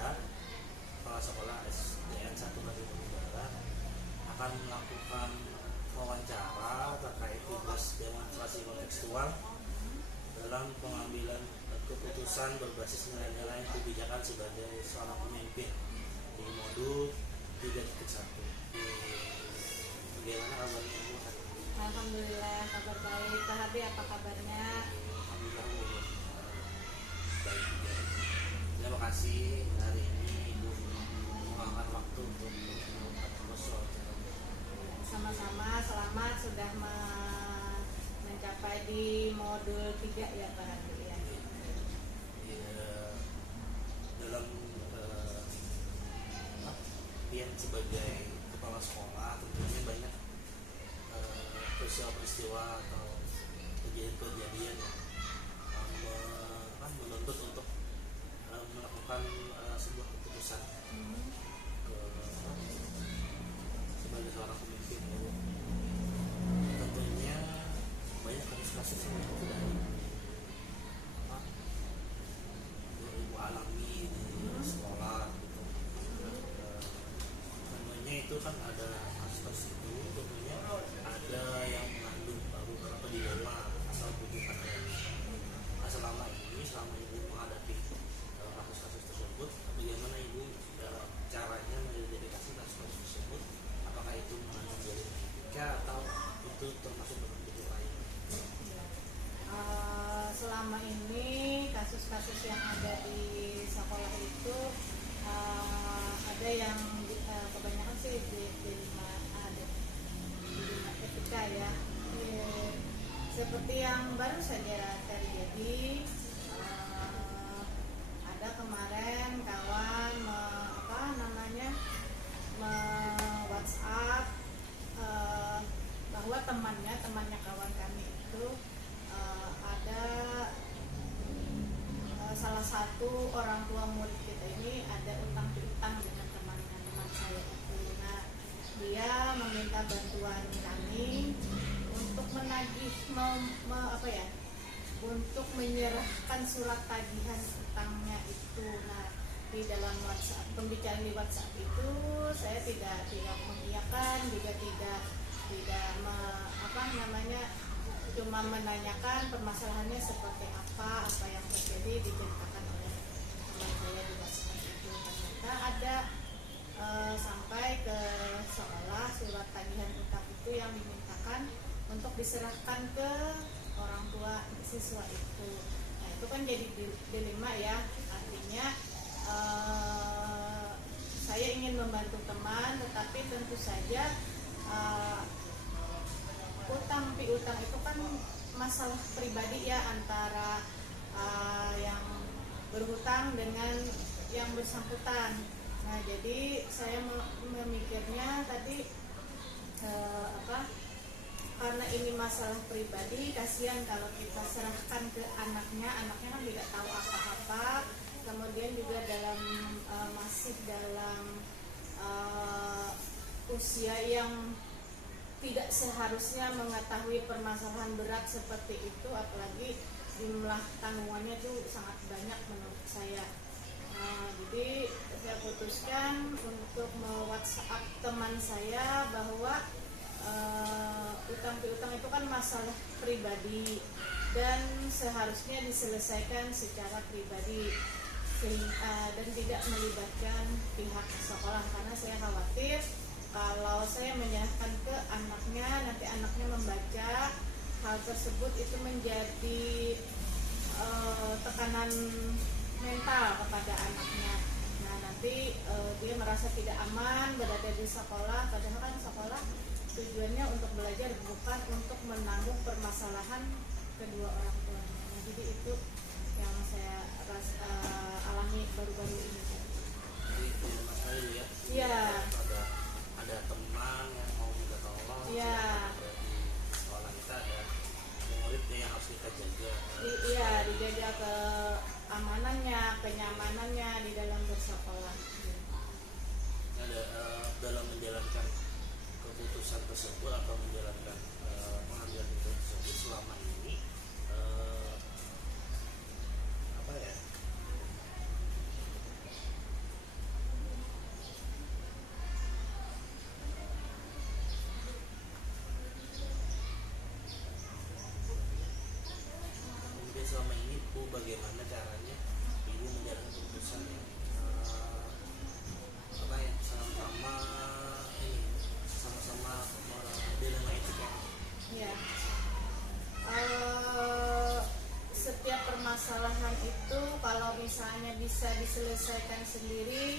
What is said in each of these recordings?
Barat, kepala sekolah SDN 1 Kalimantan Barat akan melakukan wawancara terkait tugas demonstrasi kontekstual dalam pengambilan keputusan berbasis nilai-nilai kebijakan sebagai seorang pemimpin di modul 3.1. Bagaimana kabarnya Bu? Alhamdulillah, kabar baik. Pak Habib, apa kabarnya? Alhamdulillah baik juga. Terima kasih hari ini Ibu meluangkan waktu untuk menyampaikan soal. Sama-sama, selamat sudah mencapai di modul 3 ya Pak Habib ya. Dalam yang sebagai kepala sekolah tentunya banyak peristiwa-peristiwa atau kejadian-kejadian yang menuntut untuk melakukan sebuah keputusan sebagai seorang pemimpin. Tentunya banyak kasus-kasus yang sudah Ibu alami di sekolah gitu. Tentunya itu kan ada kasus itu, tentunya ada yang mengandung beberapa dilema asal bujukan dari selama Ibu menghadapi kasus-kasus tersebut, bagaimana Ibu caranya mengidentifikasi kasus-kasus tersebut, apakah itu mengandung dari etika atau itu termasuk dalam bentuk lain? Selama ini kasus-kasus yang ada di sekolah itu ada yang kebanyakan sih di etika ya. Seperti yang baru saja terjadi, ada kemarin kawan WhatsApp bahwa temannya kawan kami itu ada salah satu orang tua murid kita ini ada utang piutang dengan teman saya itu. Nah, dia meminta bantuan kami untuk menagih untuk menyerahkan surat tagihan utangnya itu. Nah, di dalam WhatsApp, pembicaraan di WhatsApp itu saya tidak mengiyakan, juga tidak cuma menanyakan permasalahannya seperti apa yang terjadi, diceritakan oleh teman saya di WhatsApp itu. Ternyata ada sampai ke sekolah surat tagihan utang itu yang dimintakan untuk diserahkan ke orang tua siswa itu. Nah, itu kan jadi dilema ya, artinya saya ingin membantu teman, tetapi tentu saja utang piutang itu kan masalah pribadi ya, antara yang berhutang dengan yang bersangkutan. Nah, jadi saya memikirnya tadi karena ini masalah pribadi, kasihan kalau kita serahkan ke anaknya kan tidak tahu apa-apa, kemudian juga masih dalam usia yang tidak seharusnya mengetahui permasalahan berat seperti itu, apalagi jumlah tanggungannya itu sangat banyak menurut saya. Jadi saya putuskan untuk me-WhatsApp teman saya bahwa utang piutang itu kan masalah pribadi dan seharusnya diselesaikan secara pribadi dan tidak melibatkan pihak sekolah, karena saya khawatir kalau saya menyerahkan ke anaknya, nanti anaknya membaca hal tersebut itu menjadi tekanan mental kepada anaknya. Nah, nanti dia merasa tidak aman berada di sekolah, padahal kan sekolah tujuannya untuk belajar, bukan untuk menanggung permasalahan kedua orang tuanya. Nah, jadi itu yang saya alami baru-baru ini. Jadi dilema sekali ya. Iya. Ada teman yang mau minta tolong. Iya. Di sekolah kita ada murid yang harus kita jaga. Iya, dijaga keamanannya, kenyamanannya di dalam bersekolah. Ada dalam menjalankan keputusan tersebut atau menjalankan pengambilan keputusan tersebut selama ini bagaimana caranya ibu menjalankan keputusan yang apa ya, sama-sama ini, sama-sama dilema etika. Ya. Setiap permasalahan itu kalau misalnya bisa diselesaikan sendiri,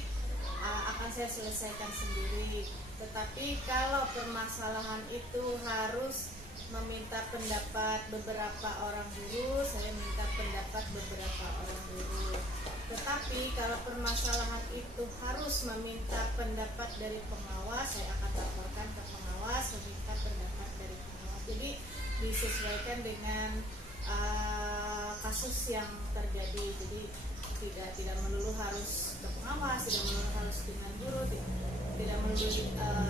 akan saya selesaikan sendiri. Tetapi kalau permasalahan itu harus meminta pendapat beberapa orang guru, saya minta pendapat beberapa orang guru. Tetapi kalau permasalahan itu harus meminta pendapat dari pengawas, saya akan laporkan ke pengawas, meminta pendapat dari pengawas. Jadi disesuaikan dengan kasus yang terjadi. Jadi tidak melulu harus ke pengawas, tidak melulu harus dengan guru, tidak melulu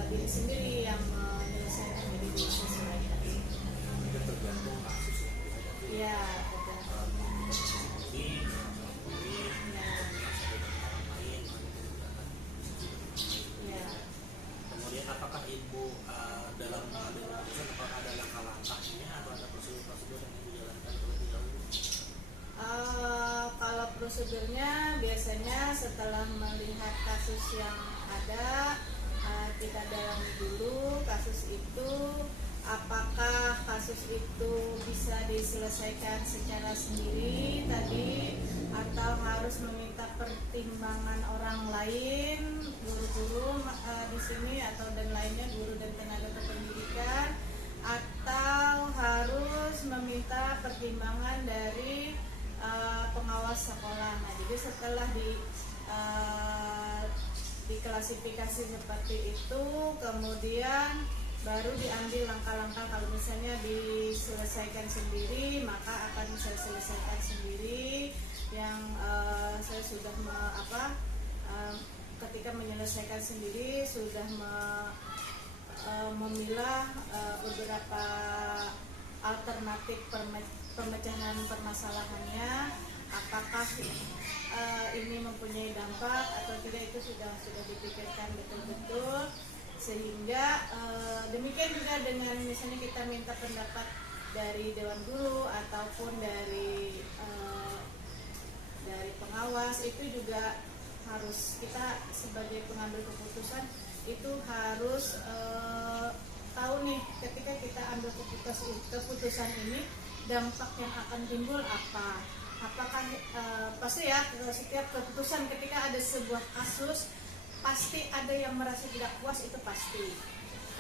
diri sendiri yang menyelesaikan, jadi disesuaikan. Itu tergantung kasus yang dihadapi. Iya, betul. Ini Iya. kemudian apakah ibu dalam mengambil keputusan, apakah ada langkah-langkahnya atau ada prosedur-prosedur yang dijalankan terlebih dahulu? Kalau prosedurnya biasanya setelah melihat kasus yang ada, kita dalami dulu kasus itu, apakah kasus itu bisa diselesaikan secara sendiri tadi atau harus meminta pertimbangan orang lain, guru-guru di sini atau dan lainnya, guru dan tenaga kependidikan, atau harus meminta pertimbangan dari pengawas sekolah. Nah, jadi setelah diklasifikasi seperti itu, kemudian baru diambil langkah-langkah. Kalau misalnya diselesaikan sendiri, maka akan saya selesaikan sendiri. Yang saya sudah ketika menyelesaikan sendiri sudah memilah beberapa alternatif pemecahan permasalahannya, apakah ini mempunyai dampak atau tidak, itu sudah dipikirkan betul-betul, sehingga demikian juga dengan misalnya kita minta pendapat dari dewan guru ataupun dari pengawas, itu juga harus kita sebagai pengambil keputusan itu harus tahu nih, ketika kita ambil keputusan ini dampak yang akan timbul apakah pasti ya, setiap keputusan ketika ada sebuah kasus pasti ada yang merasa tidak puas, itu pasti.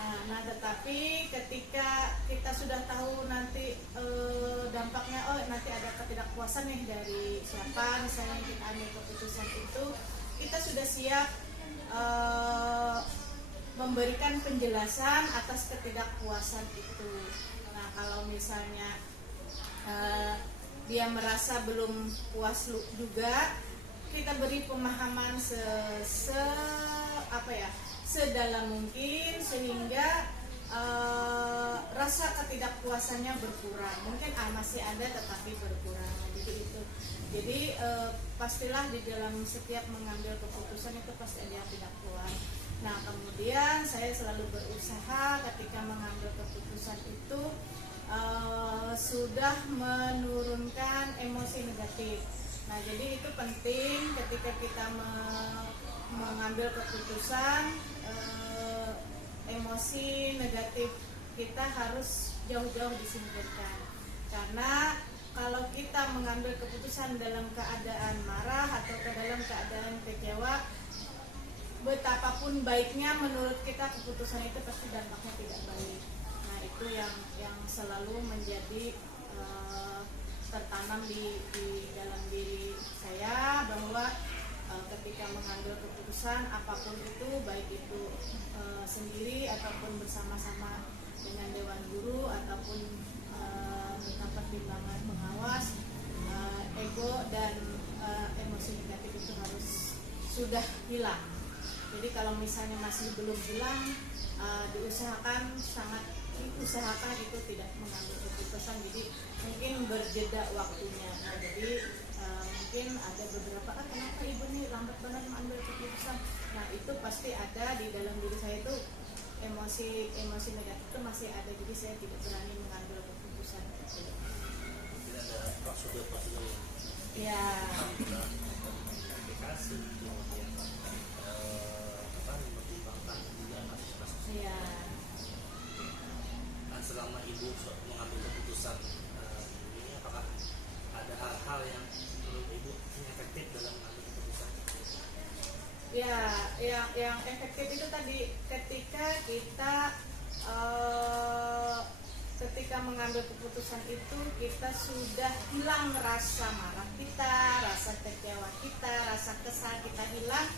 Nah, tetapi ketika kita sudah tahu nanti dampaknya, nanti ada ketidakpuasan nih dari siapa, misalnya kita ambil keputusan itu, kita sudah siap memberikan penjelasan atas ketidakpuasan itu. Nah, kalau misalnya dia merasa belum puas juga, kita beri pemahaman sedalam mungkin, sehingga rasa ketidakpuasannya berkurang. Mungkin masih ada tetapi berkurang. Jadi pastilah di dalam setiap mengambil keputusan itu pasti ada yang tidak puas. Nah, kemudian saya selalu berusaha ketika mengambil keputusan itu sudah menurunkan emosi negatif. Nah, jadi itu penting ketika kita mengambil keputusan, emosi negatif kita harus jauh-jauh disingkirkan. Karena kalau kita mengambil keputusan dalam keadaan marah atau dalam keadaan kecewa, betapapun baiknya menurut kita keputusan itu pasti dampaknya tidak baik. Nah, itu yang selalu menjadi tertanam di dalam diri saya, bahwa ketika mengambil keputusan apapun itu, baik itu sendiri ataupun bersama-sama dengan dewan guru ataupun minta pertimbangan pengawas, ego dan emosi negatif itu harus sudah hilang. Jadi kalau misalnya masih belum hilang, diusahakan itu tidak mengambil keputusan. Jadi mungkin berjeda waktunya. Nah, jadi mungkin ada beberapa, kenapa ibu ini lambat banget mengambil keputusan. Nah, itu pasti ada di dalam diri saya, itu emosi negatif itu masih ada. Jadi saya tidak berani mengambil keputusan. Tidak ada prosedur Ya. Alhamdulillah aplikasi kemudian mempertimbangkan juga kasus-kasus. Iya. Nah, selama ibu mengambil keputusan ini, apakah ada hal-hal yang menurut ibu efektif dalam mengambil keputusan? Ya, yang efektif itu tadi ketika kita ketika mengambil keputusan itu kita sudah hilang rasa marah kita, rasa kecewa kita, rasa kesal kita hilang,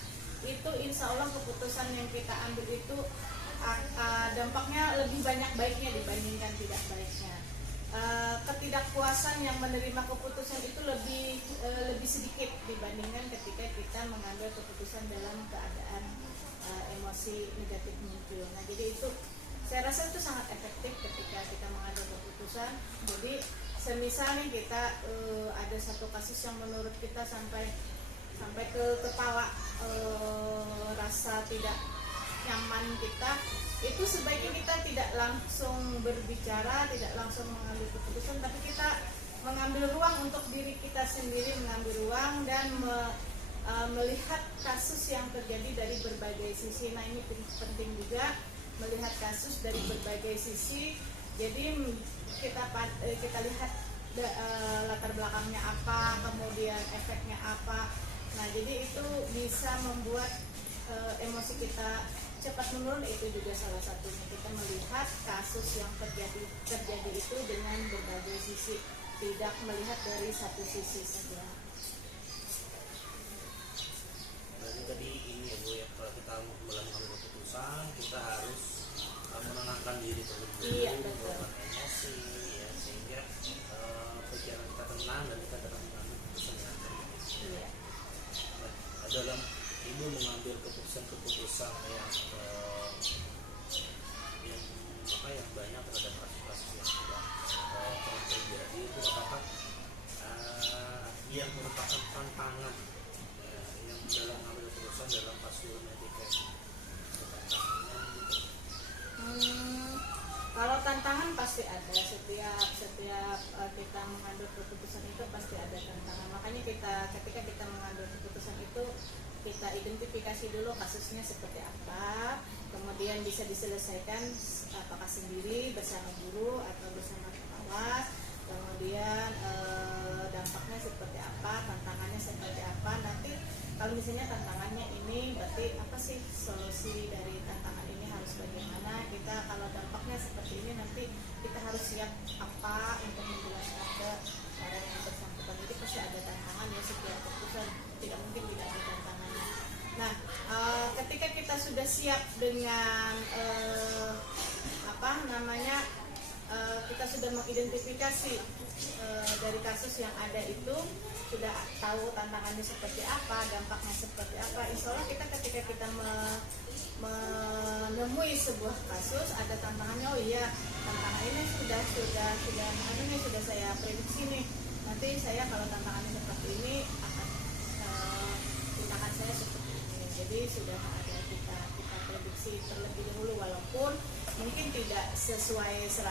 itu insya Allah keputusan yang kita ambil itu dampaknya lebih banyak baiknya dibandingkan tidak baiknya. Ketidakpuasan yang menerima keputusan itu lebih sedikit dibandingkan ketika kita mengambil keputusan dalam keadaan emosi negatif muncul. Nah, jadi itu saya rasa itu sangat efektif ketika kita mengambil keputusan. Jadi semisal nih kita ada satu kasus yang menurut kita sampai ke kepala rasa tidak nyaman kita, itu sebaiknya kita tidak langsung berbicara, tidak langsung mengambil keputusan, tapi kita mengambil ruang untuk diri kita sendiri, mengambil ruang dan melihat kasus yang terjadi dari berbagai sisi. Nah, ini penting juga melihat kasus dari berbagai sisi. Jadi kita lihat latar belakangnya apa, kemudian efeknya apa. Nah, jadi itu bisa membuat emosi kita cepat menurun. Itu juga salah satunya, kita melihat kasus yang terjadi itu dengan berbagai sisi, tidak melihat dari satu sisi saja. Berarti tadi ini ya Bu ya, kalau kita mulai mengambil keputusan kita harus menenangkan diri terlebih dahulu, Iya, betul. emosi ya, sehingga pikiran kita tenang dan kita dapat mengambil keputusan yang terbaik. Iya. Nah, dalam ibu mengambil keputusan yang banyak terhadap kasus-kasus yang sudah pernah terjadi, itu apakah yang merupakan tantangan yang dalam mengambil keputusan dalam kasus medical tantangannya gitu? Kalau tantangan pasti ada, setiap kita mengambil keputusan itu pasti ada tantangan. Makanya ketika kita mengambil keputusan itu kita identifikasi dulu kasusnya seperti apa, kemudian bisa diselesaikan apakah sendiri, bersama guru atau bersama pengawas, kemudian dampaknya seperti apa, tantangannya seperti apa. Nanti kalau misalnya tantangannya ini, berarti apa sih solusi dari tantangan ini, harus bagaimana kita, kalau dampaknya seperti ini nanti kita harus siap apa untuk menjelaskan ke orang yang bersangkutan. Jadi pasti ada tantangan ya, setiap keputusan tidak mungkin tidak ada tantangannya. Nah, ketika kita sudah siap dengan kita sudah mengidentifikasi dari kasus yang ada itu, sudah tahu tantangannya seperti apa, dampaknya seperti apa. Insya Allah kita ketika kita menemui sebuah kasus ada tantangannya, oh iya tantangan ini sudah saya prediksi nih, nanti saya kalau tantangannya seperti ini akan tindakan saya seperti ini. Jadi sudah ada kita prediksi terlebih dahulu, walaupun mungkin tidak sesuai 100%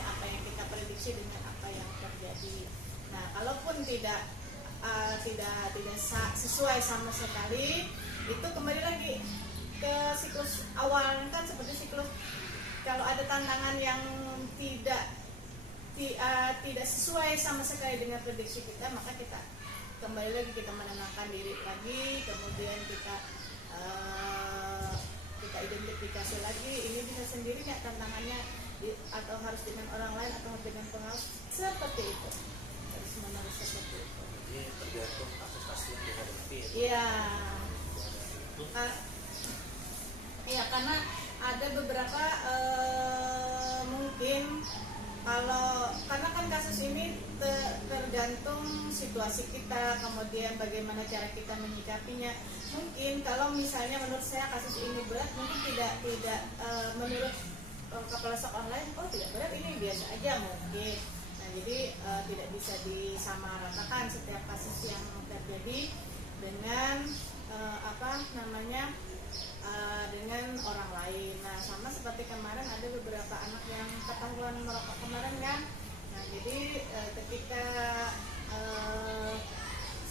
apa yang kita prediksi dengan apa yang terjadi. Nah, kalaupun tidak sesuai sama sekali, itu kembali lagi ke siklus awal kan, seperti siklus kalau ada tantangan yang tidak sesuai sama sekali dengan prediksi kita, maka kita kembali lagi, kita menenangkan diri lagi, kemudian kita identifikasi lagi, ini bisa sendiri nggak tantangannya, atau harus dengan orang lain, atau harus dengan pengawas, seperti itu, harus menerus seperti itu. Jadi tergantung kasus-kasus yang dihadapi ya. Iya. Iya, karena ada beberapa mungkin karena kan kasus ini tergantung situasi kita, kemudian bagaimana cara kita menyikapinya. Mungkin kalau misalnya menurut saya kasus ini berat, mungkin tidak menurut kepala sekolah lain, oh tidak berat, ini biasa aja mungkin. Nah, jadi tidak bisa disamaratakan setiap kasus yang terjadi dengan dengan orang lain. Nah, sama seperti kemarin ada beberapa anak yang ketahuan merokok kemarin kan. Nah, jadi ketika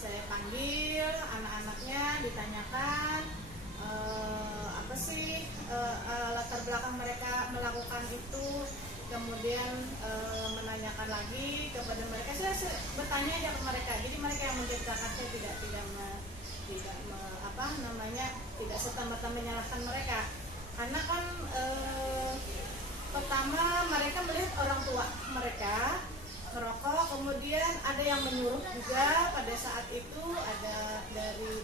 saya panggil anak-anaknya, ditanyakan apa sih latar belakang mereka melakukan itu, kemudian menanyakan lagi kepada mereka. Saya bertanya aja ke mereka, jadi mereka yang menciptakan, saya tidak serta-merta menyalahkan mereka, karena kan pertama mereka melihat orang tua mereka merokok, kemudian ada yang menyuruh juga pada saat itu. Ada dari,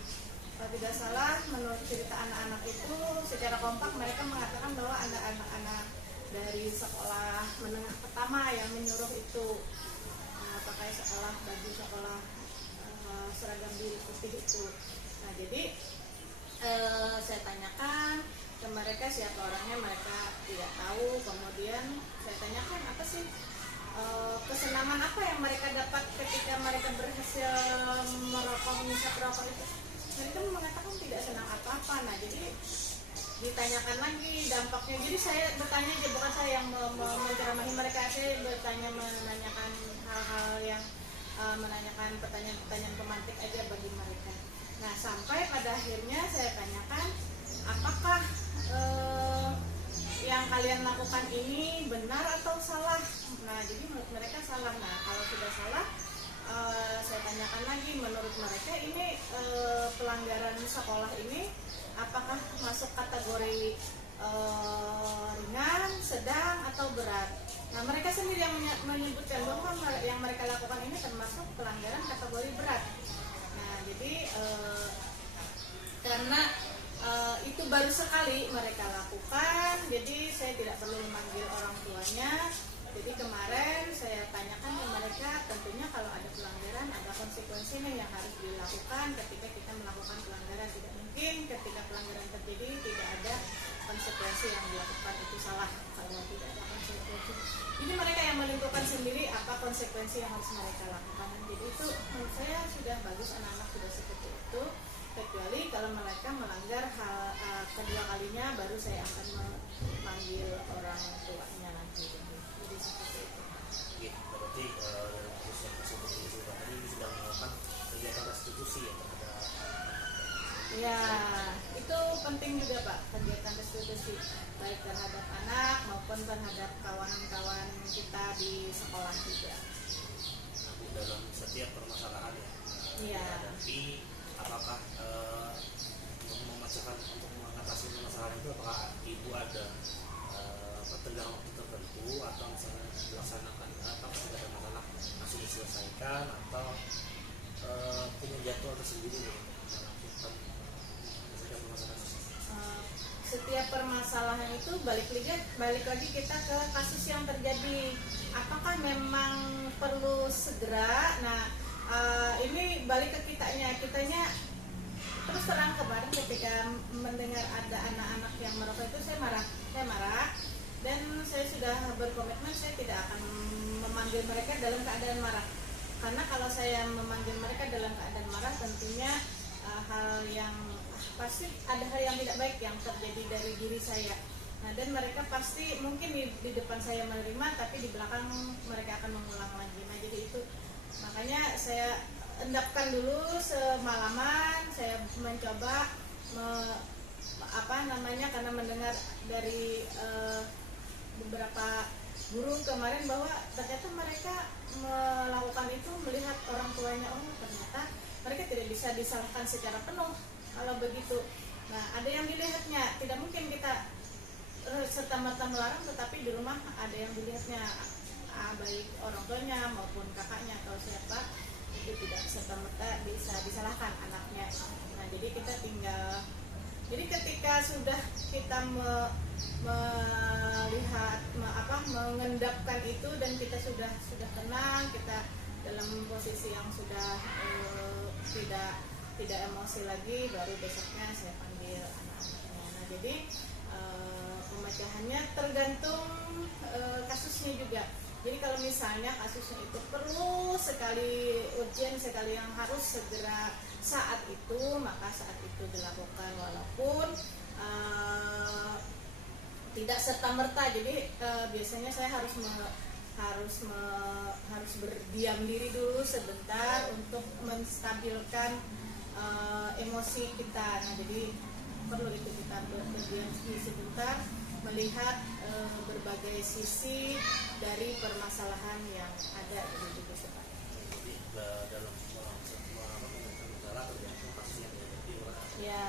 kalau tidak salah menurut cerita anak-anak itu, secara kompak mereka mengatakan bahwa ada anak-anak dari sekolah menengah pertama yang menyuruh itu pakai baju sekolah seragam biru putih itu. Nah, jadi saya tanyakan ke mereka siapa orangnya, mereka tidak tahu. Kemudian saya tanyakan apa sih kesenangan apa yang mereka dapat ketika mereka berhasil merokok, menghisap rokok itu. Mereka mengatakan tidak senang apa-apa. Nah, jadi ditanyakan lagi dampaknya. Jadi saya bertanya aja, bukan saya yang menceramahi mereka, saya menanyakan hal-hal yang menanyakan pertanyaan-pertanyaan pemantik aja bagi mereka. Nah, sampai pada akhirnya saya tanyakan, apakah yang kalian lakukan ini benar atau salah? Nah, jadi menurut mereka salah. Nah, kalau sudah salah, saya tanyakan lagi, menurut mereka ini pelanggaran sekolah ini apakah masuk kategori ringan, sedang, atau berat? Nah, mereka sendiri yang menyebutkan bahwa yang mereka lakukan ini termasuk pelanggaran kategori berat. Nah, jadi karena itu baru sekali mereka lakukan, jadi saya tidak perlu memanggil orang tuanya. Jadi kemarin saya tanyakan ke mereka, tentunya kalau ada pelanggaran ada konsekuensinya yang harus dilakukan ketika kita melakukan pelanggaran. Tidak mungkin ketika pelanggaran terjadi tidak ada konsekuensi yang dilakukan, itu salah kalau tidak ada konsekuensi. Jadi mereka yang menentukan sendiri apa konsekuensi yang harus mereka lakukan. Jadi itu menurut saya sudah bagus, anak-anak sudah seperti itu. Kecuali kalau mereka melanggar hal kedua kalinya, baru saya akan memanggil orang tuanya nanti. Jadi seperti itu. Oke, berarti dalam kasus yang tersebut tadi sudah melakukan kegiatan restitusi ya terhadap Ya, itu penting juga Pak, kegiatan restitusi baik terhadap anak maupun terhadap kawan-kawan kita di sekolah juga. nanti dalam setiap permasalahan ya. Iya. Tapi apakah untuk mengatasi permasalahan itu, apakah ibu ada tenggang waktu tertentu, atau misalnya dilaksanakan apakah tidak ada masalah langsung diselesaikan, atau punya jadwal tersendiri ya melakukan menyelesaikan permasalahan tersebut? Setiap permasalahan itu balik lagi kita ke kasus yang terjadi. Apakah memang perlu segera? Nah, ini balik ke kitanya terus terang kemarin ketika mendengar ada anak-anak yang merokok itu saya marah, dan saya sudah berkomitmen saya tidak akan memanggil mereka dalam keadaan marah, karena kalau saya memanggil mereka dalam keadaan marah tentunya hal yang pasti ada hal yang tidak baik yang terjadi dari diri saya. Nah, dan mereka pasti mungkin di depan saya menerima, tapi di belakang mereka akan mengulang lagi. Nah, jadi itu makanya saya endapkan dulu semalaman, saya mencoba karena mendengar dari beberapa guru kemarin bahwa ternyata mereka melakukan itu melihat orang tuanya, oh ternyata mereka tidak bisa disalahkan secara penuh kalau begitu. Nah, ada yang dilihatnya, tidak mungkin kita serta-merta melarang, tetapi di rumah ada yang dilihatnya, baik orang tuanya maupun kakaknya atau siapa, itu tidak serta-merta bisa disalahkan anaknya. Nah, jadi kita ketika sudah kita melihat mengendapkan itu dan kita sudah tenang, kita dalam posisi yang sudah tidak emosi lagi, baru besoknya saya panggil anak-anaknya. Nah, jadi pemecahannya tergantung kasusnya juga. Jadi kalau misalnya kasusnya itu perlu sekali, urgent sekali, yang harus segera saat itu, maka saat itu dilakukan, walaupun tidak serta-merta. Jadi biasanya saya harus harus berdiam diri dulu sebentar untuk menstabilkan emosi kita. Nah, jadi perlu itu kita berdiam diri sebentar, melihat berbagai sisi dari permasalahan yang ada gitu Pak. Jadi dalam menyelesaikan masalah tergantung kasusnya Ya.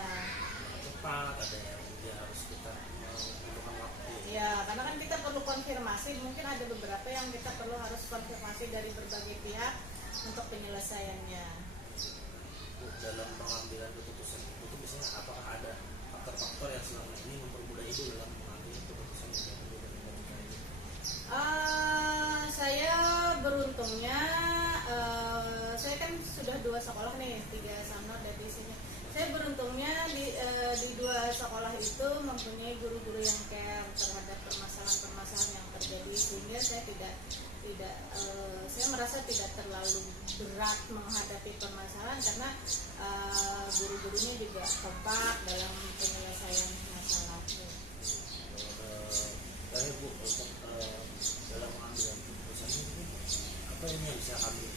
cepat, ada yang dia harus kita membutuhkan waktu. Ya, karena kan kita perlu konfirmasi, mungkin ada beberapa yang kita perlu harus konfirmasi dari berbagai pihak untuk penyelesaiannya. Dalam pengambilan keputusan itu biasanya apakah ada faktor-faktor yang selama ini mempermudah Ibu dalam mengambil keputusan yang Saya beruntungnya, saya kan sudah 2 sekolah nih, 3 Samno dan di sini. Saya beruntungnya di 2 sekolah itu mempunyai guru-guru yang care terhadap permasalahan-permasalahan yang terjadi, sehingga saya saya merasa tidak terlalu berat menghadapi permasalahan karena guru-gurunya juga kompak dalam penyelesaian masalah. Terakhir Bu, untuk dalam pengambilan keputusan ini apa ini yang bisa kami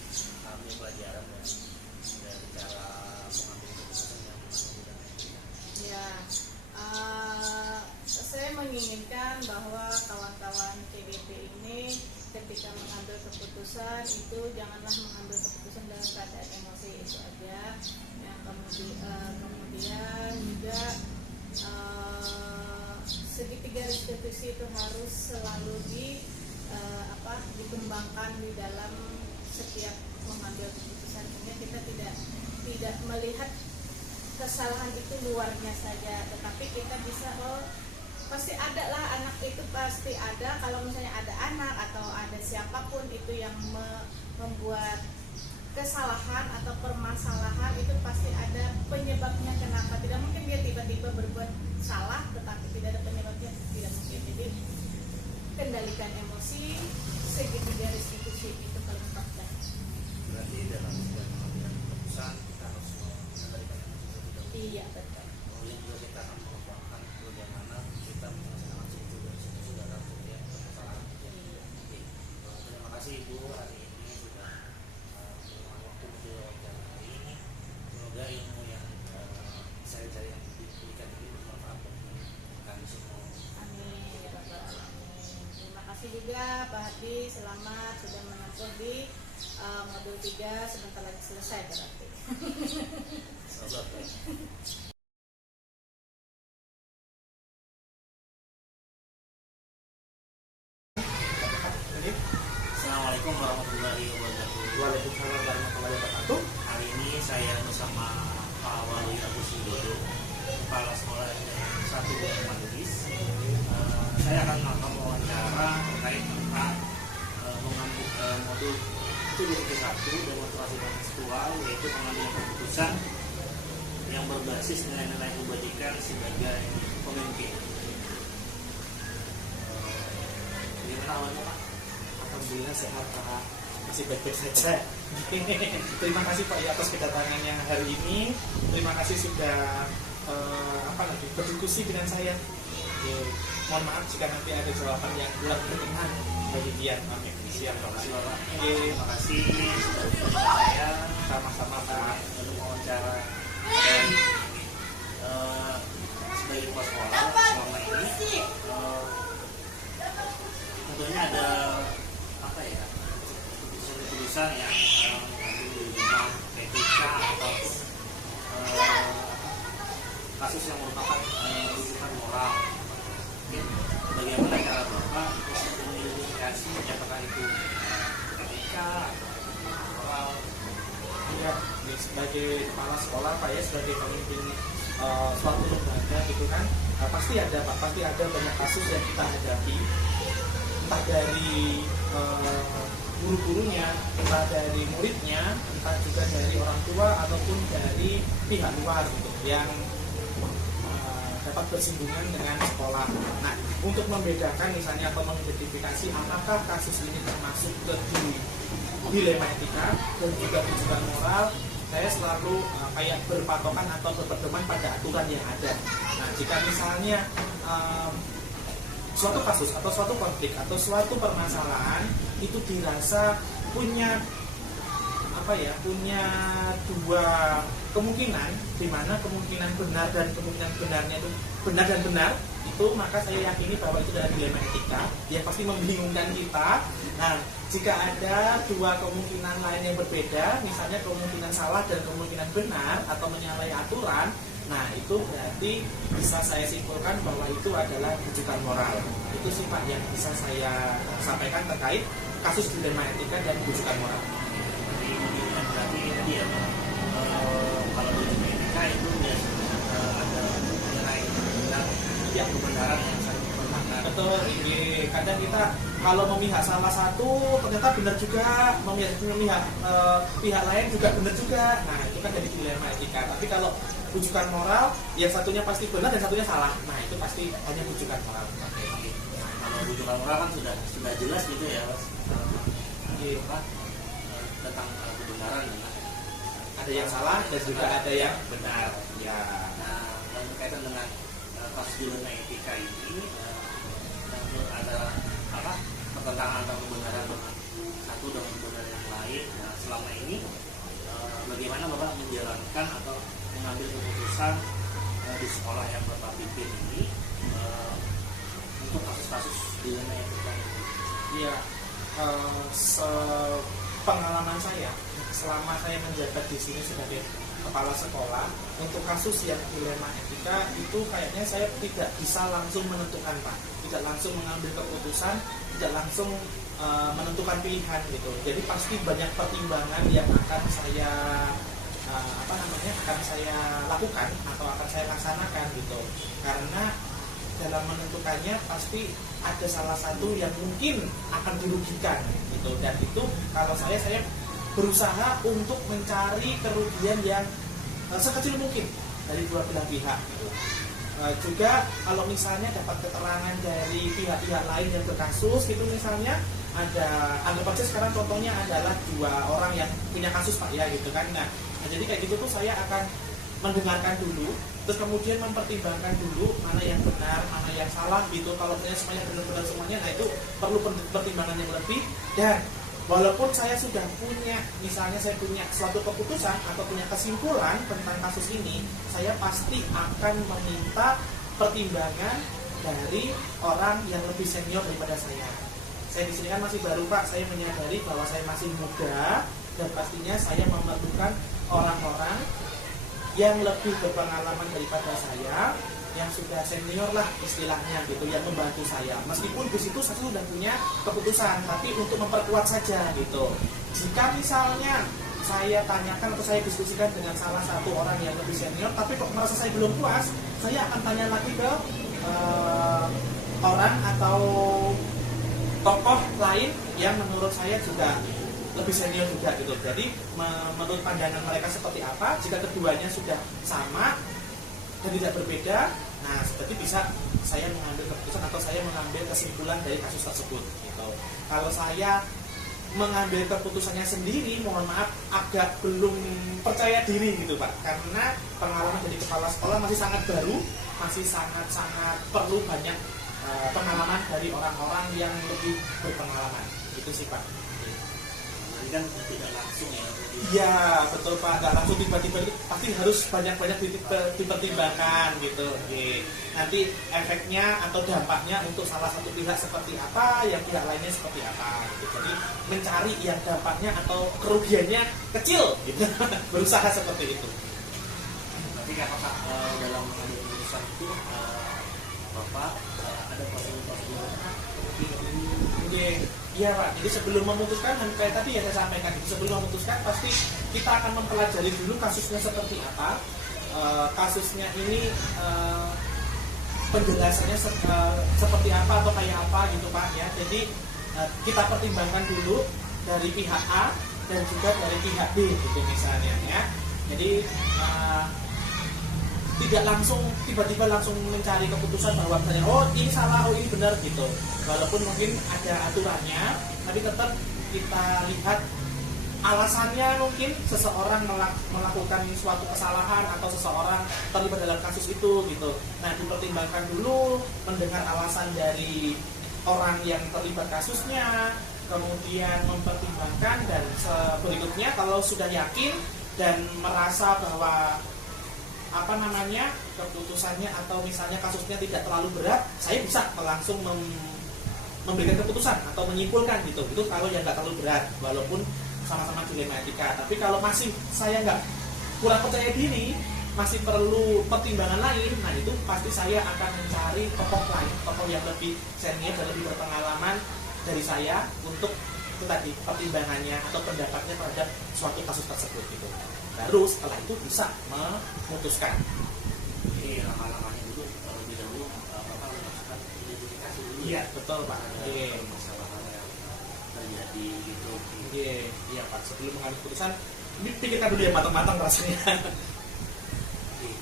pelajaran dari cara mengambil keputusan yang Ya, saya menginginkan bahwa kawan-kawan KBP ini ketika mengambil keputusan itu janganlah mengambil keputusan dalam keadaan emosi itu aja. Yang kemudian juga segitiga restitusi itu harus selalu dikembangkan di dalam setiap mengambil keputusan, sehingga kita tidak melihat kesalahan itu luarnya saja, tetapi kita bisa pasti ada lah, anak itu pasti ada. Kalau misalnya ada anak atau ada siapapun itu yang membuat kesalahan atau permasalahan, itu pasti ada penyebabnya kenapa. Tidak mungkin dia tiba-tiba berbuat salah tetapi tidak ada penyebabnya, tidak mungkin. Jadi kendalikan emosi, segitiga restitusi itu paling penting. berarti dalam setiap pengambilan keputusan kita harus mengendalikan emosi. Iya, betul. Kemudian juga kita akan mengembangkan bagaimana kita menyelesaikan situasi dalam setiap permasalahan. Terima kasih Ibu hari ini sudah meluangkan waktu di wawancara hari ini. Semoga ilmu yang saya yang diberikan ini bermanfaat bagi kami semua. Amin ya rabbal alamin. Terima kasih juga Pak Hadi, selamat sudah menempuh di modul 3, sebentar lagi selesai berarti. Assalamualaikum warahmatullahi wabarakatuh. Waalaikumsalam warahmatullahi wabarakatuh. Hari ini saya bersama Pak Wali Agus Widodo, Kepala Sekolah S1 Mandis. Saya akan melakukan wawancara terkait tentang mengambil modul 7.1 demonstrasi kontekstual, yaitu pengambilan keputusan yang berbasis nilai-nilai kebajikan sebagai pemimpin. Bagaimana awalnya Pak? Alhamdulillah sehat Pak, masih baik-baik saja. Terima kasih Pak atas kedatangannya hari ini. Terima kasih sudah berdiskusi dengan saya. Mohon maaf jika nanti ada jawaban yang kurang berkenan bagi dia. Amin. Siap, Terima kasih Pak. Bapak. Oke, Terima kasih sudah bersama saya. sama-sama Pak. Untuk wawancara dan sebagai kepala sekolah selama ini tentunya ada keputusan yang mengambil dari jumlah etika ataupun kasus yang merupakan rujukan moral. Bagaimana cara Bapak mengidentifikasi apakah itu etika atau moral? Ya, sebagai kepala sekolah Pak ya, sebagai pemimpin suatu lembaga gitu kan, pasti ada Pak, pasti ada banyak kasus yang kita hadapi, entah dari guru-gurunya, entah dari muridnya, entah juga dari orang tua ataupun dari pihak luar gitu yang dapat bersinggungan dengan sekolah. Nah, untuk membedakan misalnya atau mengidentifikasi apakah kasus ini termasuk ke dilema etika dan juga tujuan moral, saya selalu kayak berpatokan atau berpedoman pada aturan yang ada. Nah, jika misalnya suatu kasus atau suatu konflik atau suatu permasalahan itu dirasa punya punya dua kemungkinan, di mana kemungkinan benar dan kemungkinan benarnya itu benar dan benar itu, maka saya yakini bahwa itu adalah dilema etika yang pasti membingungkan kita. Nah, jika ada dua kemungkinan lain yang berbeda, misalnya kemungkinan salah dan kemungkinan benar atau menyalahi aturan, nah itu berarti bisa saya simpulkan bahwa itu adalah rujukan moral. Itu sih Pak yang bisa saya sampaikan terkait kasus dilema etika dan rujukan moral. Berarti tadi ya, kalau di etika itu biasanya ada mengenai benar yang kebenaran yang saling bermakna. Betul, ini kadang kita kalau memihak salah satu ternyata benar juga, memihak pihak lain juga benar juga. Nah itu kan jadi dilema etika. Tapi kalau rujukan moral, yang satunya pasti benar dan satunya salah. Nah itu pasti hanya rujukan moral. Kalau rujukan moral kan sudah jelas gitu ya, Mas. Tentang kebenaran ya. Ada yang salah dan juga ada yang benar. Ya. Nah, dan berkaitan dengan kasus dilema etika ini, ada pertentangan antara kebenaran satu dengan kebenaran yang lain. Nah, selama ini bagaimana Bapak menjalankan atau mengambil keputusan di sekolah yang Bapak pimpin ini untuk kasus-kasus dilema etika ini? Iya, pengalaman saya selama saya menjabat di sini sebagai kepala sekolah, untuk kasus yang dilema etika itu kayaknya saya tidak bisa langsung menentukan Pak, tidak langsung mengambil keputusan, tidak langsung menentukan pilihan gitu. Jadi pasti banyak pertimbangan yang akan saya akan saya lakukan atau akan saya laksanakan gitu. Karena dalam menentukannya pasti ada salah satu yang mungkin akan dirugikan gitu, dan itu kalau saya berusaha untuk mencari kerugian yang sekecil mungkin dari dua belah pihak gitu. Juga kalau misalnya dapat keterangan dari pihak-pihak lain yang berkasus gitu, misalnya anggap aja sekarang contohnya adalah dua orang yang punya kasus Pak ya gitu kan. Nah jadi kayak gitu tuh saya akan mendengarkan dulu, terus kemudian mempertimbangkan dulu mana yang benar, mana yang salah gitu. Kalau misalnya semuanya benar-benar semuanya, nah itu perlu pertimbangan yang lebih. Dan walaupun saya sudah punya, misalnya saya punya suatu keputusan atau punya kesimpulan tentang kasus ini, saya pasti akan meminta pertimbangan dari orang yang lebih senior daripada saya. Saya di sini kan masih baru Pak, saya menyadari bahwa saya masih muda dan pastinya saya memerlukan orang-orang yang lebih berpengalaman daripada saya, yang sudah senior lah istilahnya gitu, yang membantu saya. Meskipun di situ saya sudah punya keputusan, tapi untuk memperkuat saja gitu. Jika misalnya saya tanyakan atau saya diskusikan dengan salah satu orang yang lebih senior, tapi kok merasa saya belum puas, saya akan tanya lagi ke orang atau tokoh lain yang menurut saya juga lebih senior juga gitu. Jadi menurut pandangan mereka seperti apa, jika keduanya sudah sama dan tidak berbeda, nah seperti bisa saya mengambil keputusan atau saya mengambil kesimpulan dari kasus tersebut gitu. Kalau saya mengambil keputusannya sendiri, mohon maaf agak belum percaya diri gitu Pak, karena pengalaman jadi kepala sekolah masih sangat baru, masih sangat perlu banyak pengalaman dari orang-orang yang lebih berpengalaman. Itu sih Pak. Kan tidak langsung ya. Iya betul Pak, nggak langsung tiba-tiba, pasti harus banyak-banyak dipertimbangkan gitu. Oke. Nanti efeknya atau dampaknya untuk salah satu pihak seperti apa, yang pihak lainnya seperti apa gitu. Jadi mencari yang dampaknya atau kerugiannya kecil gitu. Berusaha seperti itu. Tapi apakah dalam mengambil keputusan itu Bapak ada prosedur? Iya Pak, jadi sebelum memutuskan, kayak tadi yang saya sampaikan, sebelum memutuskan pasti kita akan mempelajari dulu kasusnya seperti apa, kasusnya ini penjelasannya seperti apa atau kayak apa gitu Pak ya. Jadi kita pertimbangkan dulu dari pihak A dan juga dari pihak B gitu misalnya ya. Jadi tidak langsung tiba-tiba langsung mencari keputusan bahwa misalnya oh ini salah, oh ini benar gitu. Walaupun mungkin ada aturannya, tapi tetap kita lihat alasannya mungkin seseorang melakukan suatu kesalahan atau seseorang terlibat dalam kasus itu gitu. Nah, dipertimbangkan dulu, mendengar alasan dari orang yang terlibat kasusnya, kemudian mempertimbangkan, dan berikutnya kalau sudah yakin dan merasa bahwa keputusannya atau misalnya kasusnya tidak terlalu berat, saya bisa langsung memberikan keputusan atau menyimpulkan gitu. Itu kalau yang nggak terlalu berat, walaupun sama-sama dilema etika. Tapi kalau masih saya kurang percaya diri, masih perlu pertimbangan lain, nah itu pasti saya akan mencari tokoh lain, tokoh yang lebih senior dan lebih berpengalaman dari saya untuk itu tadi pertimbangannya atau pendapatnya terhadap suatu kasus tersebut gitu. Baru setelah itu bisa memutuskan. Jadi langkah-langkahnya dulu terlebih dahulu melakukan identifikasi dulu. Iya, betul Pak. Iya. Permasalahan yang terjadi gitu. Iya Pak. Sebelum mengambil keputusan, pikirkan dulu ya matang-matang rasanya.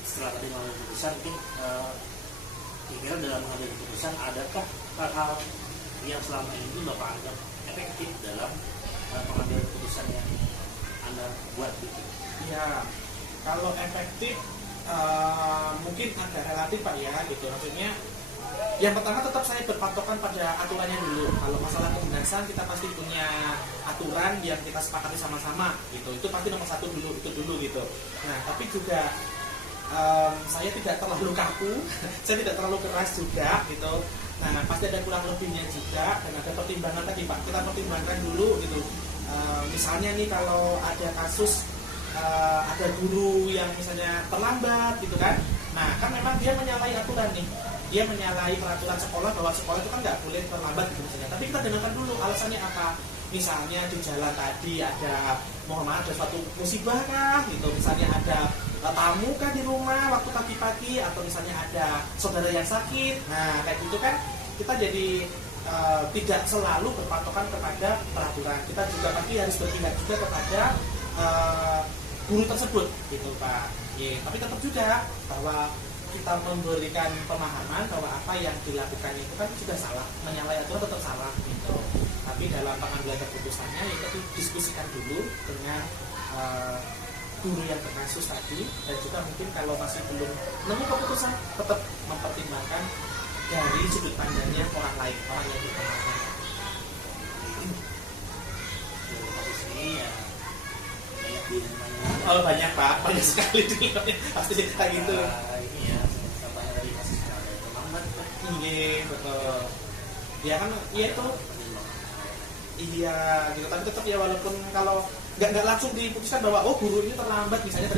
Setelah tadi mengambil keputusan, mungkin kira-kira dalam mengambil keputusan adakah hal-hal yang selama ini Bapak anggap efektif dalam mengambil keputusan yang Anda buat gitu? Ya, kalau efektif mungkin agak relatif Pak ya gitu. Maksudnya yang pertama tetap saya berpatokan pada aturannya dulu. Kalau masalah kedinasan kita pasti punya aturan yang kita sepakati sama-sama gitu. Itu pasti nomor satu dulu, itu dulu gitu. Nah, tapi juga saya tidak terlalu kaku, saya tidak terlalu keras juga gitu. Nah, pasti ada kurang lebihnya juga, dan ada pertimbangan tadi Pak. Kita pertimbangkan dulu gitu. Misalnya nih kalau ada kasus ada guru yang misalnya terlambat gitu kan. Nah, kan memang dia menyalahi aturan nih. Dia menyalahi peraturan sekolah bahwa sekolah itu kan nggak boleh terlambat gitu misalnya. Tapi kita dengarkan dulu alasannya apa. Misalnya di jalan tadi ada, mohon maaf, ada suatu musibah kah gitu. Misalnya ada tamu kah di rumah waktu pagi-pagi, atau misalnya ada saudara yang sakit. Nah, kayak gitu kan kita jadi tidak selalu berpatokan kepada peraturan. Kita juga pasti harus berpihak juga kepada guru tersebut gitu Pak. Tapi tetap juga bahwa kita memberikan pemahaman bahwa apa yang dilakukan itu kan sudah salah, menyalahi aturan tetap salah gitu. Tapi dalam pengambilan keputusannya kita diskusikan dulu dengan guru yang berkasus tadi, dan juga mungkin kalau masih belum nemu keputusan tetap mempertimbangkan dari sudut pandangnya orang lain, orang yang berpengalaman. Kasus ini ya banyak dilemanya. Oh banyak Pak, banyak sekali dilemanya, pasti kayak gitu. Ini ya, contohnya dari kasus yang ada terlambat Pak. Iya betul. Ya kan, iya itu. Iya gitu, tapi tetap ya walaupun kalau nggak langsung diputuskan bahwa oh guru ini terlambat misalnya,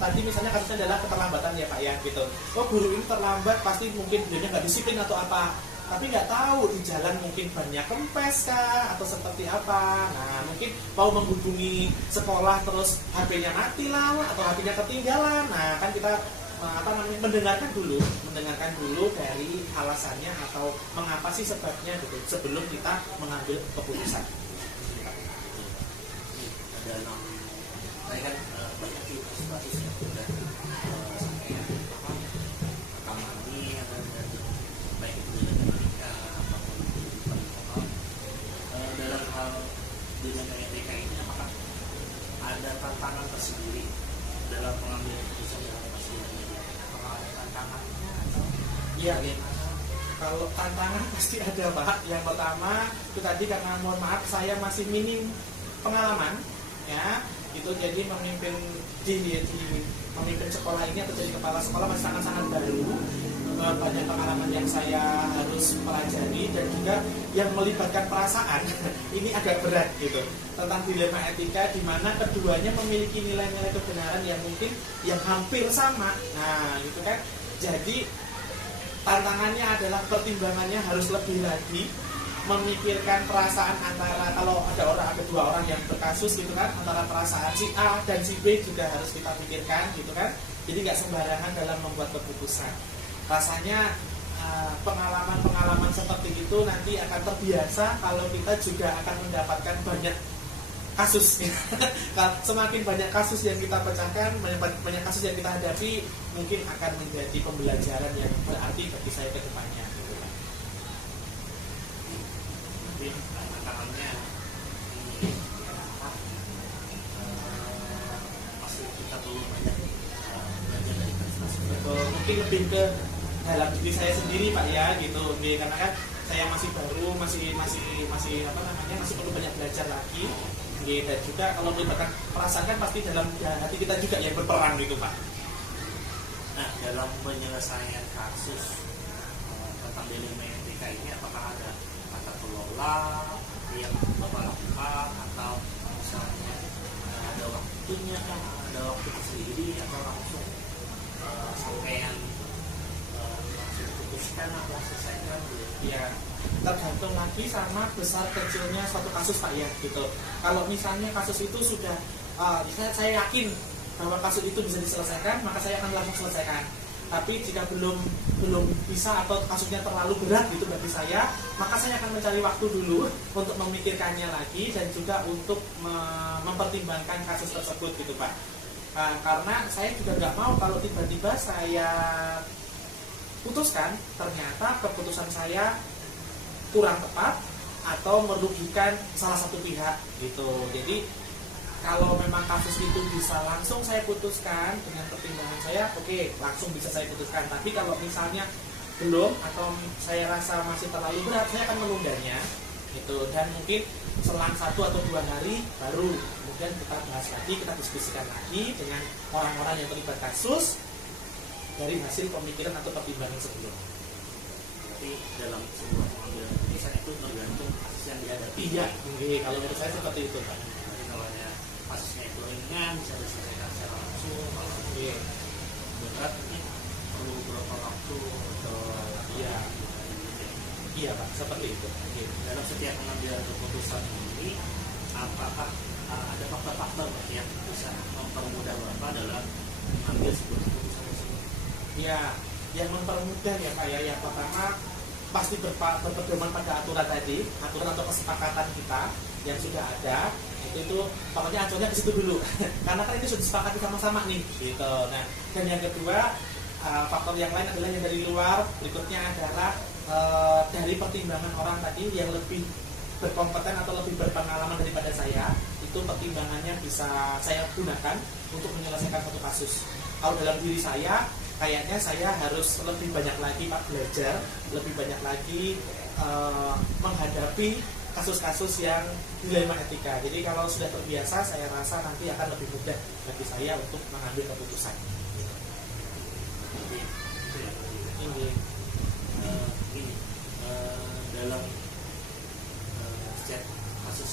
tadi misalnya kasusnya adalah keterlambatan ya Pak ya gitu. Oh guru ini terlambat pasti mungkin dia nggak disiplin atau apa, tapi nggak tahu di jalan mungkin banyak kempes kah atau seperti apa. Nah mungkin mau menghubungi sekolah terus HP-nya mati lah atau HP-nya ketinggalan. Nah kan kita mendengarkan dulu dari alasannya atau mengapa sih sebabnya gitu sebelum kita mengambil keputusan. Ada saya kan banyak juga kasus yang sudah sampai kamari baik itu dalam etika maupun dalam hal dengan etika ini, apakah ada tantangan tersendiri dalam mengambil keputusan yang pasti apakah ada tantangannya atau bagaimana? Kalau tantangan pasti ada Pak. Yang pertama itu tadi karena mohon maaf saya masih minim pengalaman ya, itu jadi memimpin memimpin sekolah ini atau jadi kepala sekolah masih sangat-sangat baru. Banyak pengalaman yang saya harus pelajari dan juga yang melibatkan perasaan ini agak berat gitu, tentang dilema etika di mana keduanya memiliki nilai-nilai kebenaran yang mungkin yang hampir sama. Nah gitu kan, jadi tantangannya adalah pertimbangannya harus lebih lagi, memikirkan perasaan antara, kalau ada dua orang yang berkasus gitu kan, antara perasaan si A dan si B juga harus kita pikirkan gitu kan. Jadi nggak sembarangan dalam membuat keputusan. Rasanya pengalaman-pengalaman seperti itu nanti akan terbiasa kalau kita juga akan mendapatkan banyak kasus. Semakin banyak kasus yang kita pecahkan, banyak kasus yang kita hadapi, mungkin akan menjadi pembelajaran yang berarti bagi saya ke depannya gitu kan. Mungkin tantangannya ini mungkin lebih ke dalam diri saya sendiri Pak ya gitu. Karena kan saya masih baru, masih apa namanya, masih perlu banyak belajar lagi. Dan juga kalau melibatkan perasaan kan pasti dalam hati kita juga yang berperan gitu Pak. Nah, dalam penyelesaian kasus tentang dilema etika ini, apakah ada tata kelola yang Bapak lakukan, atau misalnya ada waktunya, ada waktu sendiri, atau langsung sampai yang langsung putuskan atau selesaikan gitu? Ya, tergantung lagi sama besar kecilnya suatu kasus Pak ya gitu. Kalau misalnya kasus itu sudah saya yakin bahwa kasus itu bisa diselesaikan, maka saya akan langsung selesaikan. Tapi jika belum bisa atau kasusnya terlalu berat gitu bagi saya, maka saya akan mencari waktu dulu untuk memikirkannya lagi dan juga untuk mempertimbangkan kasus tersebut gitu Pak. Karena saya juga nggak mau kalau tiba-tiba saya putuskan ternyata keputusan saya kurang tepat atau merugikan salah satu pihak gitu. Jadi kalau memang kasus itu bisa langsung saya putuskan dengan pertimbangan saya, oke, langsung bisa saya putuskan. Tapi kalau misalnya belum atau saya rasa masih terlalu berat, saya akan menundanya gitu. Dan mungkin selang 1 atau 2 hari baru kemudian kita bahas lagi, kita diskusikan lagi dengan orang-orang yang terlibat kasus dari hasil pemikiran atau pertimbangan sebelumnya. Tapi dalam sebuah pengambilan keputusan itu tergantung kasus yang dihadapi. Iya, kalau menurut saya seperti itu Pak. Jadi kalau kasusnya itu ringan bisa diselesaikan secara langsung, kalau berat ini perlu beberapa waktu atau iya Pak, seperti itu. Dalam setiap pengambilan keputusan ini, apakah ada faktor-faktor yang bisa mempermudah Bapak dalam mengambil sebuah keputusan tersebut? Ya, yang mempermudah ya Pak ya, yang pertama pasti berpedoman pada aturan tadi, aturan atau kesepakatan kita yang sudah ada. Itu pokoknya acuannya ke situ dulu. Karena kan ini sudah disepakati sama-sama nih gitu. Nah, dan yang kedua, faktor yang lain adalah yang dari luar. Berikutnya adalah dari pertimbangan orang tadi yang lebih berkompeten atau lebih berpengalaman daripada saya. Itu pertimbangannya bisa saya gunakan untuk menyelesaikan satu kasus. Kalau dalam diri saya, kayaknya saya harus lebih banyak lagi Pak belajar, lebih banyak lagi menghadapi kasus-kasus yang dilema etika. Jadi kalau sudah terbiasa, saya rasa nanti akan lebih mudah bagi saya untuk mengambil keputusan. Ini dalam setiap kasus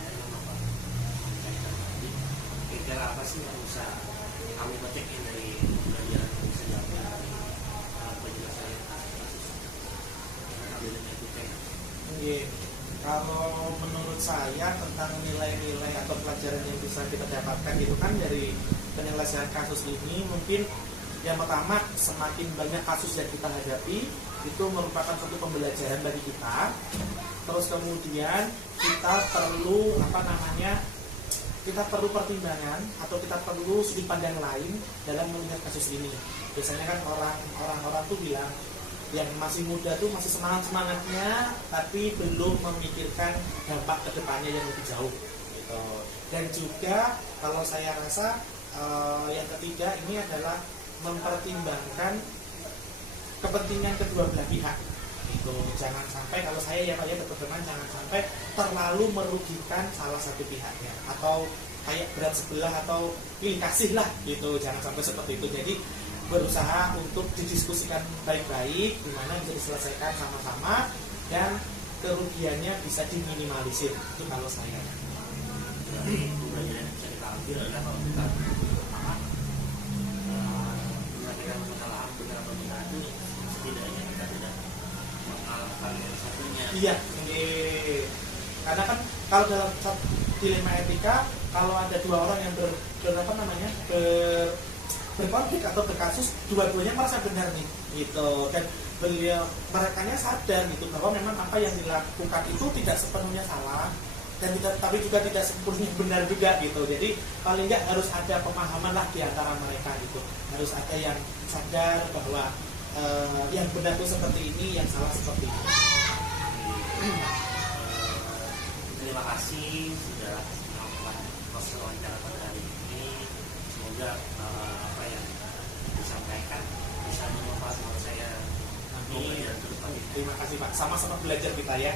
yang Bapak sampaikan tadi, kira-kira apa sih yang bisa kami petik dari pelajaran yang bisa diambil dari penyelesaian kasus pengambilan etika? Kalau menurut saya tentang nilai-nilai atau pelajaran yang bisa kita dapatkan itu kan dari penyelesaian kasus ini, mungkin yang pertama, semakin banyak kasus yang kita hadapi itu merupakan suatu pembelajaran bagi kita. Terus kemudian kita perlu kita perlu pertimbangan atau kita perlu sudut pandang lain dalam melihat kasus ini. Biasanya kan orang-orang tuh bilang yang masih muda tuh masih semangatnya, tapi belum memikirkan dampak kedepannya yang lebih jauh gitu. Dan juga kalau saya rasa yang ketiga ini adalah mempertimbangkan kepentingan kedua belah pihak itu. Jangan sampai, kalau saya ya Pak ya berpedoman, jangan sampai terlalu merugikan salah satu pihaknya atau kayak berat sebelah atau pilih kasih lah gitu. Jangan sampai seperti itu. Jadi berusaha untuk didiskusikan baik-baik, dimana bisa diselesaikan sama-sama dan kerugiannya bisa diminimalisir. Itu kalau saya. Jadi pelajaran yang bisa kita ambil adalah kalau kita melakukan kesalahan benar atau benar itu, setidaknya kita tidak mengalahkan yang satunya. Iya, karena kan kalau dalam dilema etika, kalau ada dua orang yang berkonflik atau berkasus, dua-duanya merasa benar nih gitu, dan mereka sadar gitu bahwa memang apa yang dilakukan itu tidak sepenuhnya salah dan tapi juga tidak sepenuhnya benar juga gitu. Jadi paling nggak harus ada pemahaman lah di antara mereka gitu, harus ada yang sadar bahwa yang benar itu seperti ini, yang salah seperti ini. Terima kasih sudah melakukan proses wawancara pada hari ini. Semoga apa yang disampaikan bisa sama-sama belajar kita ya.